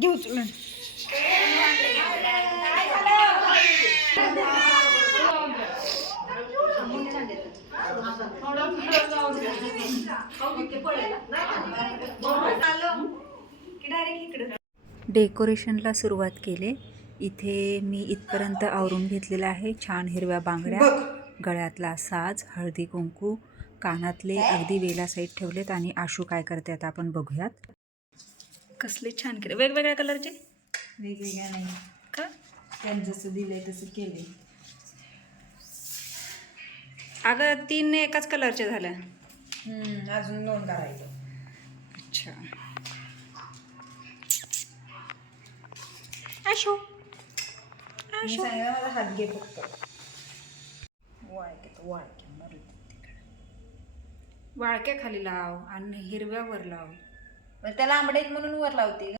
घेऊ तुला डेकोरेशनला सुरुवात केले. इथे मी इथपर्यंत आवरून घेतलेलं आहे छान हिरव्या बांगड्या गळ्यातला साज हळदी कुंकू कानातले अगदी वेला साईड ठेवलेत आणि आशू काय करते आता आपण बघूयात. कसले छान केले. वेगवेगळ्या कलरचे? वेगवेगळ्या नाही. का? त्यांनी जसं दिलंय तसं केलंय. अगं तीन एकाच कलरच्या झाल्या. अजून नोंद करायचं. अच्छा. आशू. मला हात घे फक्त. वाळके वाळके मरू वाळक्या खाली लाव आणि हिरव्यावर लाव. मग त्याला आंबडे म्हणून वर लावते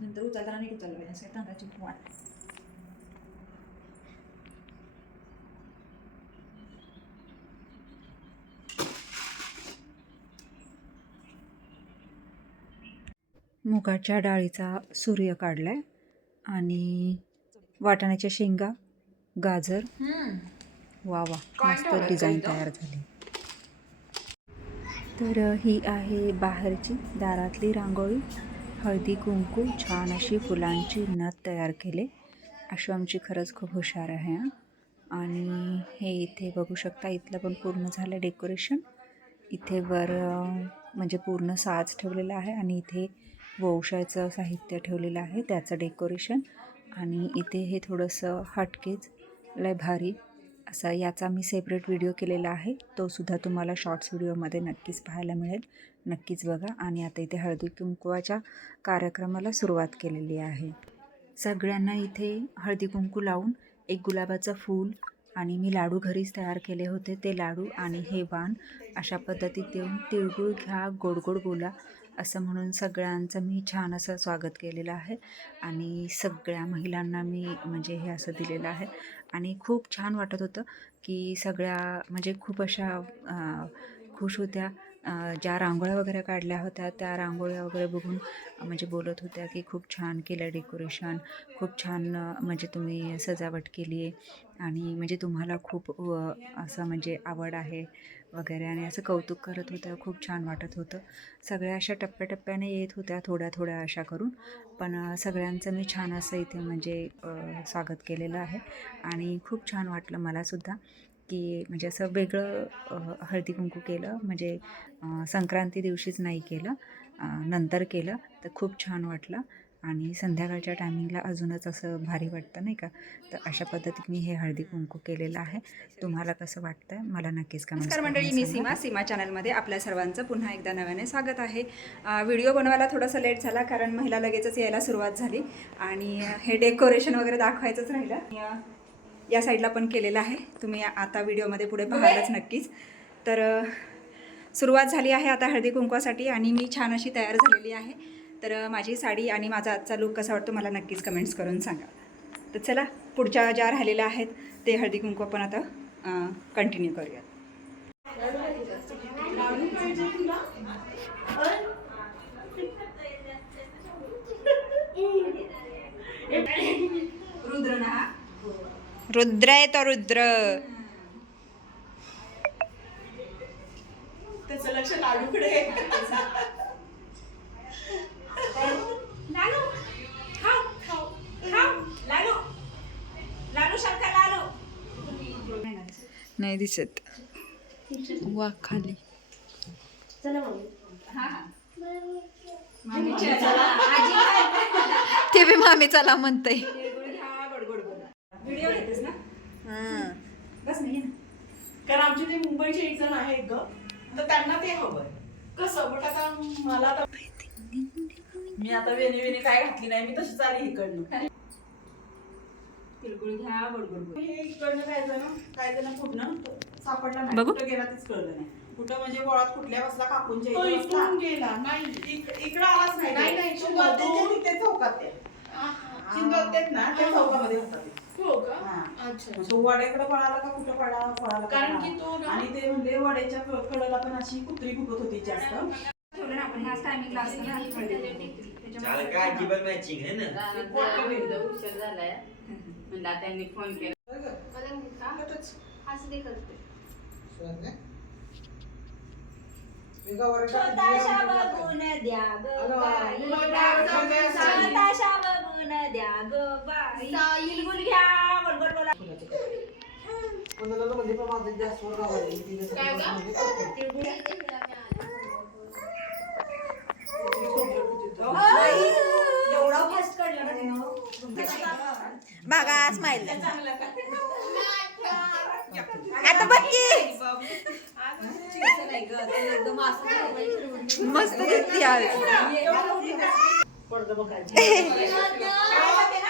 नंतर उचलताना नीट उचललं पाहिजे असं तांदळाची वाट मुगाच्या डाळीचा सूर्य काढलाय आणि वाटाण्याच्या शेंगा गाजर. वा वा. मस्त डिझाईन तयार झाली. तर ही आहे बाहेरची दारातली रांगोळी. हळदी कुंकू छान अशी फुलांची नथ तयार केले. अशी आमची खरंच खूप हुशार आहे हं. आणि हे इथे बघू शकता इथलं पण पूर्ण झालं डेकोरेशन. इथे वर म्हणजे पूर्ण साज ठेवलेला आहे आणि इथे वंशाचं साहित्य ठेवलेलं आहे त्याचं डेकोरेशन. आणि इथे हे थोडंसं हटकेच लय भारी असा याचा मी सेपरेट व्हिडिओ केलेला आहे. तोसुद्धा तुम्हाला शॉर्ट्स व्हिडिओमध्ये नक्कीच पाहायला मिळेल. नक्कीच बघा. आणि आता इथे हळदी कुंकवाच्या कार्यक्रमाला सुरुवात केलेली आहे. सगळ्यांना इथे हळदी कुंकू लावून एक गुलाबाचं फूल आणि मी लाडू घरीच तयार केले होते. ते लाडू आणि हे वाण अशा पद्धतीत देऊन तिळगुळ घ्या गोड गोड बोला. असं म्हणून सगळ्यांचं मी छान असं स्वागत केलेलं आहे. आणि सगळ्या महिलांना मी म्हणजे हे असं दिलेलं आहे. आणि खूप छान वाटत होतं की सगळ्या म्हणजे खूप अशा खुश होत्या. ज्या रांगोळ्या वगैरे काढल्या होत्या त्या रांगोळ्या वगैरे बघून म्हणजे बोलत होत्या की खूप छान केलं डेकोरेशन खूप छान म्हणजे तुम्ही सजावट केली आहे. आणि म्हणजे तुम्हाला खूप असं म्हणजे आवड आहे. वगैरे आणि असं कौतुक करत होत्या. खूप छान वाटत होतं. सगळ्या अशा टप्प्याटप्प्याने येत होत्या थोड्या थोड्या अशा करून. पण सगळ्यांचं मी छान असं इथे म्हणजे स्वागत केलेलं आहे. आणि खूप छान वाटलं मलासुद्धा की म्हणजे असं वेगळं हळदी कुंकू केलं. म्हणजे संक्रांती दिवशीच नाही केलं नंतर केलं. तर खूप छान वाटलं. आणि संध्याकाळच्या टायमिंगला अजूनच असं भारी वाटतं नाही का? तर अशा पद्धतीत मी हे हळदी कुंकू केलेलं आहे. तुम्हाला कसं वाटतंय? मला नक्कीच comments नमस्कार मंडळी मी. सीमा सीमा चॅनलमध्ये आपल्या सर्वांचं पुन्हा एकदा नव्याने स्वागत आहे. व्हिडिओ बनवायला थोडासा लेट झाला कारण महिला लगेचच यायला सुरुवात झाली आणि हे डेकोरेशन वगैरे दाखवायचंच राहिलं. या साईडला पण केलेलं आहे. तुम्ही आता व्हिडिओमध्ये पुढे पाहालच नक्कीच. तर सुरुवात झाली आहे आता हळदी कुंकवासाठी आणि मी छान अशी तयार झालेली आहे. तर माझी साडी आणि माझा आजचा लुक कसा वाटतो मला नक्कीच कमेंट्स करून सांगा. तर चला पुढच्या ज्या राहिलेल्या आहेत ते हळदी कुंकू आपण आता कंटिन्यू करूयात. रुद्र ना रुद्र आहे तो रुद्र. त्याचं लक्ष लाडूकडे नाही दिसत. वा खाली. ते बी मामी चला म्हणतय. व्हिडिओ घेतेस ना? बस नाही ना. कारण आमचे ते मुंबईचे एक जण आहेत ग. तर त्यांना ते हवंय. कसं? बट आता मला मी आता वेणी वेणी काय घातली नाही मी तशीच आली इकडनं तिळगुळ घ्या बोल. हे इकडनं काय जण काय जण कुठनं सापडला नाही बघू. कुठं गेला तेच कळलं नाही कुठं म्हणजे बोळात कुठल्या बसला बसला. गेला नाही इक- इकडं आलाच नाही नाही, तिथे चौकात ते ना त्या चौकामध्ये होता ते हो का हा. अच्छा मग तो वाड्याकडे पळाला का कुठं पळाला कारण. की तो आणि ते म्हणजे वाड्याच्या कडेला पण अशी कुत्री फुगत होती जास्त ठेवलं ना आपण ह्याच टायमिंगला असतं ना चाल काय अजिबात मॅचिंग आहे ना? उशीर झालाय. म्हणला त्यांनी फोन केला. स्वतःशा बघून द्या ग बाई, स्वतःशा बघून द्या ग बाई. बिलगुल घ्या बडबड बोला. एवढा फास्ट काढला ना तिनं स्माइल आता बघ की. मस्त दिसते आज.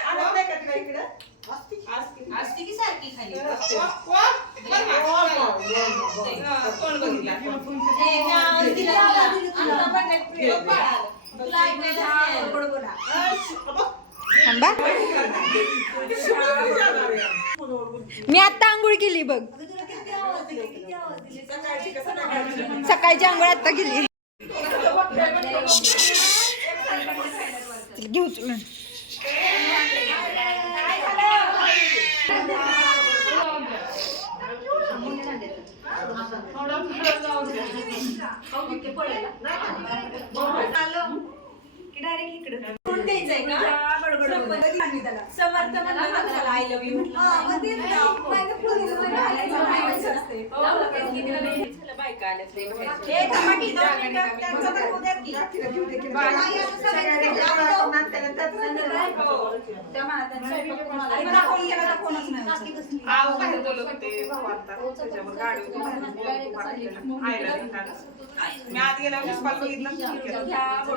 आणत थांबा. मी आता आंघोळ केली बघ. सकाळची आंघोळ आता केली. घेऊ तुला डायरेक्ट इकडे. कोण द्यायचंय का समर्थ म्हणला आय लव्ह यू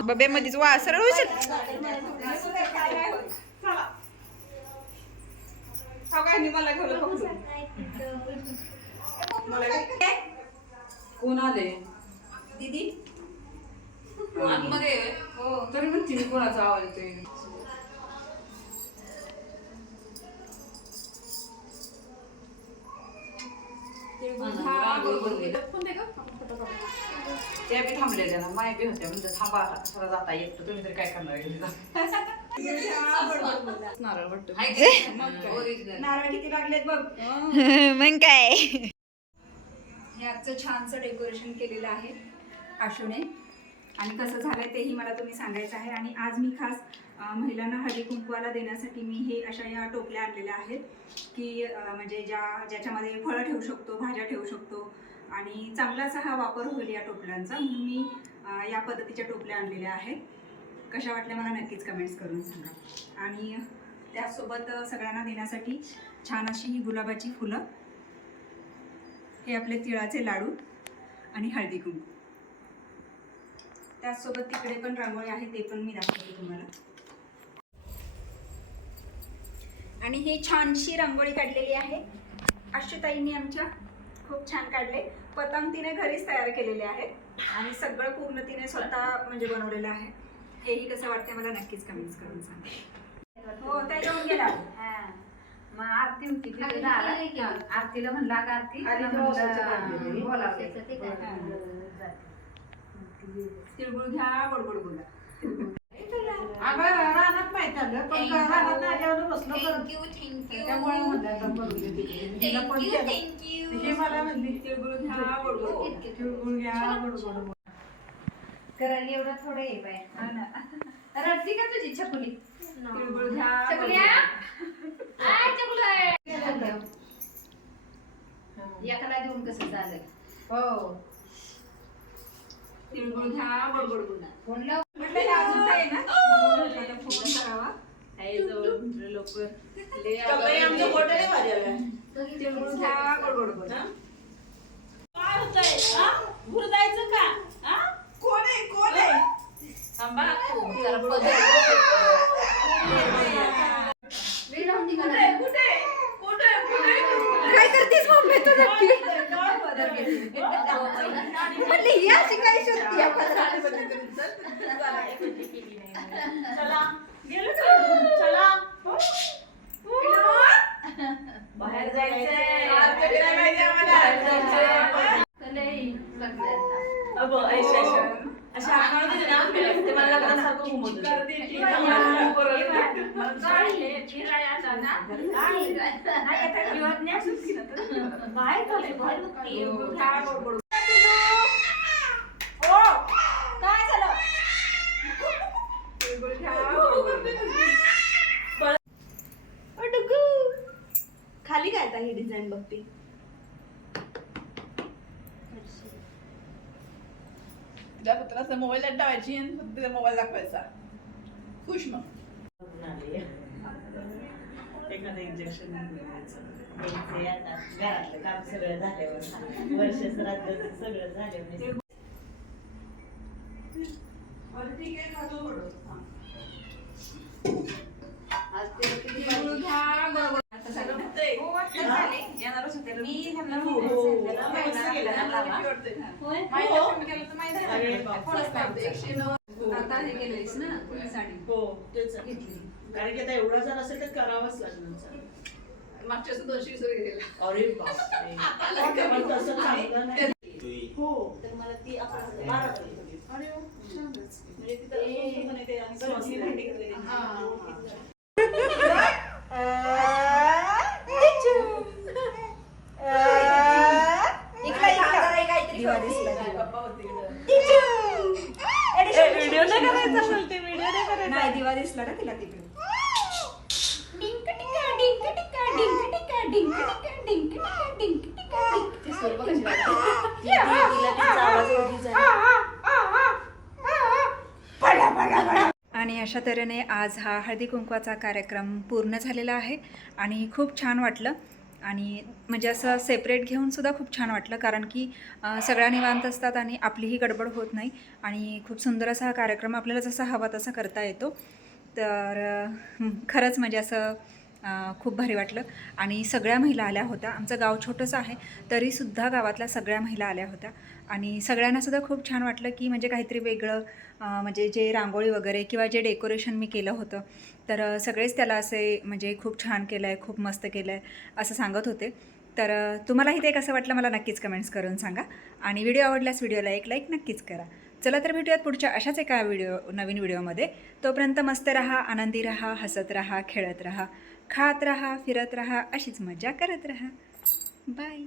बबे मध्येच वा सरळ होशील चला. काय नाही मला घेऊन? कोण आले? दीदी? आतमध्ये हो तरी पण तिने कोणाचा आवाज येतोय? त्या बी थांबलेल्या ना माय बी होत्या. म्हणजे थांबा आता कशाला जाता एकटं तुम्ही तरी काय करणार आहे नारळ वाटतं नारळ किती लागलेत बघ. मग काय? हे आजचं छानसं डेकोरेशन केलेलं आहे आशूने. आणि कसं झालंय तेही मला तुम्ही सांगायचं आहे. आणि आज मी खास महिलांना हळदी कुंकवाला देण्यासाठी मी हे अशा या टोपल्या आणलेल्या आहेत की म्हणजे ज्या ज्याच्यामध्ये फळं ठेवू शकतो भाज्या ठेवू शकतो. आणि चांगलाच हा वापर होईल या टोपल्यांचा. म्हणून मी या पद्धतीच्या टोपल्या आणलेल्या आहेत. कशा वाटल्या मला नक्कीच कमेंट्स करून सांगा. आणि त्यासोबत सगळ्यांना देण्यासाठी छान अशी ही गुलाबाची फुलं हे आपले तिळाचे लाडू आणि हळदी कुंकू. त्याचसोबत तिकडे पण रांगोळी आहे ते पण मी दाखवते तुम्हाला. आणि ही छानशी रांगोळी काढलेली आहे. आशुताईंनी आमच्या खूप छान काढले. पतंग तिने घरीच तयार केलेले आहेत. आणि सगळं पूर्ण तिने स्वतः म्हणजे बनवलेलं आहे. हेही कसं वाटतंय मला नक्कीच कमेंट्स करून सांगा. हो त्या येऊन गेला. मग आरती होती तिथे दारात. आरतीला म्हणला का आरती आधी तिला म्हणलं. बोलावलं. तिळगुळ घ्या गोडगोड बोला अगं रानात माहीत झालं पण का रानात आल्यावर बसलो परत. त्यामुळे म्हणलं आता करू दे तिकडे. तिला पण केलं. हे मला म्हणली तिळगुळ घ्या गोडगोड बोला तिळगुळ घ्या बोल. करायला एवढं थोडं बाय हा ना. रडती का तुझी छकुली तिळगुळ घ्या छकुल्या गोडगोड बोला. आय छकुल्या एकाला देऊन कसं झालं हो. तिळगुळ घ्या म्हटलं हे अजून आहे ना? म्हणून आता फोन करावा. सगळे आमच्या हॉटेल भारी आल्या. तिळगुळ घ्या बोला काय होतंय? हा? भूर जायचं का हा? कोण आहे कोण आहे थांबा जरा पदर कुठे कुठे कुठे कुठे काय करतेस मम्मी तू नक्की पदर घेते. म्हणली ही अशी काय शक्ती आहे पदरात? चला गेलो का? चला बाहेर जायचंय बाहेर जायचंय अगं, ऐश, ऐश. अशा आम्हाला दिली ना, ते मला लग्नासारखं घुमवत. होते. काय झालं ओ, डुगू. खाली काय आता ही डिझाईन बघते. फक्त असं मोबाईल लावायची आणि फक्त तिला मोबाईल दाखवायचा. खुश मग. एखादं इंजेक्शन घरातलं काम सगळं झाल्यावर. वर्ष सगळं झाल्यावर येणारच होते मी ह्यांना हो, हो. सांगितलं, मस्त केलं ना, लावा. माहिती आहे, मी केलं तर माहिती आहे. अरे बाप. कोणच नव्हतं. आता हे केलंयस ना साडी. हो तेच आहे. कारण की आता एवढा जण असेल तर करावंच लागणार मागच्या वर्षी दोनशे वीस रुपये गेलेला. अरे बापरे. पण तसं चांगलं नाही. तुई हो. तर मला ती बारा वाजता होती. म्हणजे ते. ए, व्हिडिओ नाही करायचा बोलते व्हिडिओ नाही करायचा नाही दिवा दिसला ना तिला तिकडे ती सूर बघ कशी वाटते. तिला तिचा आवाज ओळखीचा आहे. आणि अशा तऱ्हेने आज हा हळदी कुंकवाचा कार्यक्रम पूर्ण झालेला आहे आणि खूप छान वाटलं आणि म्हणजे असं सेपरेट घेऊन सुद्धा खूप छान वाटलं कारण की सगळ्या निवांत असतात आणि आपलीही गडबड होत नाही. आणि खूप सुंदर असा हा कार्यक्रम आपल्याला जसा हवा तसा करता येतो. तर खरंच म्हणजे असं खूप भारी वाटलं. आणि सगळ्या महिला आल्या होत्या. आमचं गाव छोटंसं आहे. तरीसुद्धा गावातल्या सगळ्या महिला आल्या होत्या. आणि सगळ्यांनासुद्धा खूप छान वाटलं की म्हणजे काहीतरी वेगळं म्हणजे जे रांगोळी वगैरे किंवा जे डेकोरेशन मी केलं होतं तर सगळेच त्याला असे म्हणजे खूप छान केलं आहे खूप मस्त केलं आहे असं सांगत होते. तर तुम्हालाही ते कसं वाटलं मला नक्कीच कमेंट्स करून सांगा आणि व्हिडिओ आवडल्यास व्हिडिओला एक लाईक नक्कीच करा. चला तर भेटूयात पुढच्या अशाच एका व्हिडिओ नवीन व्हिडिओमध्ये. तोपर्यंत मस्त रहा आनंदी रहा हसत रहा खेळत रहा खात रहा फिरत रहा अशीच मजा करत रहा. बाय